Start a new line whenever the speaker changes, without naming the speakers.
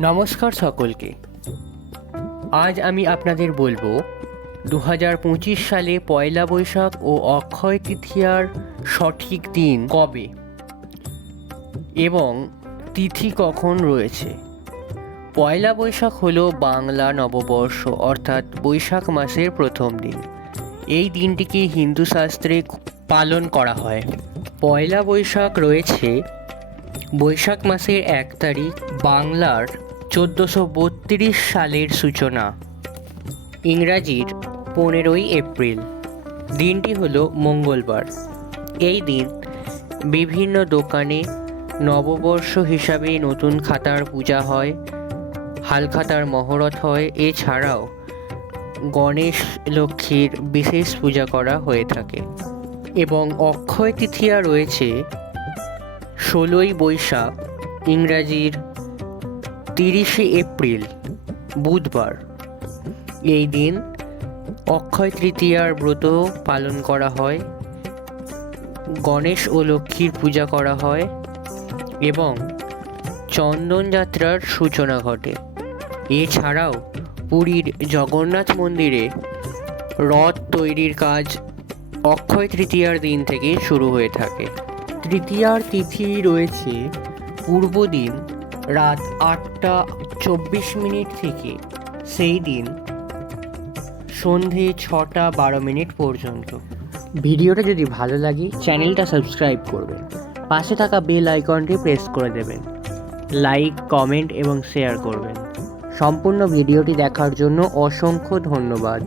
নমস্কার সকলকে। আজ আমি আপনাদের বলব দু হাজার পঁচিশ সালে পয়লা বৈশাখ ও অক্ষয় তৃতীয়ার সঠিক দিন কবে? এবং তিথি কখন রয়েছে? পয়লা বৈশাখ হলো বাংলা নববর্ষ, অর্থাৎ বৈশাখ মাসের প্রথম দিন। এই দিনটিকে হিন্দু শাস্ত্রে পালন করা হয়। পয়লা বৈশাখ রয়েছে বৈশাখ মাসের এক তারিখ বাংলার চোদ্দোশো বত্রিশ সালের সূচনা। ইংরাজির পনেরোই এপ্রিল। দিনটি হলো মঙ্গলবার। এই দিন বিভিন্ন দোকানে নববর্ষ হিসাবে নতুন খাতার পূজা হয় হালখাতার মহরত হয়। এছাড়াও গণেশ লক্ষ্মীর বিশেষ পূজা করা হয়ে থাকে। এবং অক্ষয় তৃতীয়া রয়েছে ষোলোই বৈশাখ, ইংরাজির তিরিশে এপ্রিল, বুধবার। এই দিন অক্ষয় তৃতীয়ার ব্রত পালন করা হয়, গণেশ ও লক্ষ্মীর পূজা করা হয় এবং চন্দন যাত্রার সূচনা ঘটে। এছাড়াও পুরীর জগন্নাথ মন্দিরে রথ তৈরির কাজ অক্ষয় তৃতীয়ার দিন থেকে শুরু হয়ে থাকে। তৃতীয়ার তিথি রয়েছে পূর্ব দিন রাত আটটা চব্বিশ মিনিট থেকে সেই দিন সন্ধে ছটা বারো মিনিট পর্যন্ত। ভিডিওটা যদি ভালো লাগে, চ্যানেলটা সাবস্ক্রাইব করবেন। পাশে থাকা বেল আইকনটি প্রেস করে দেবেন। লাইক, কমেন্ট এবং শেয়ার করবেন। সম্পূর্ণ ভিডিওটি দেখার জন্য অসংখ্য ধন্যবাদ।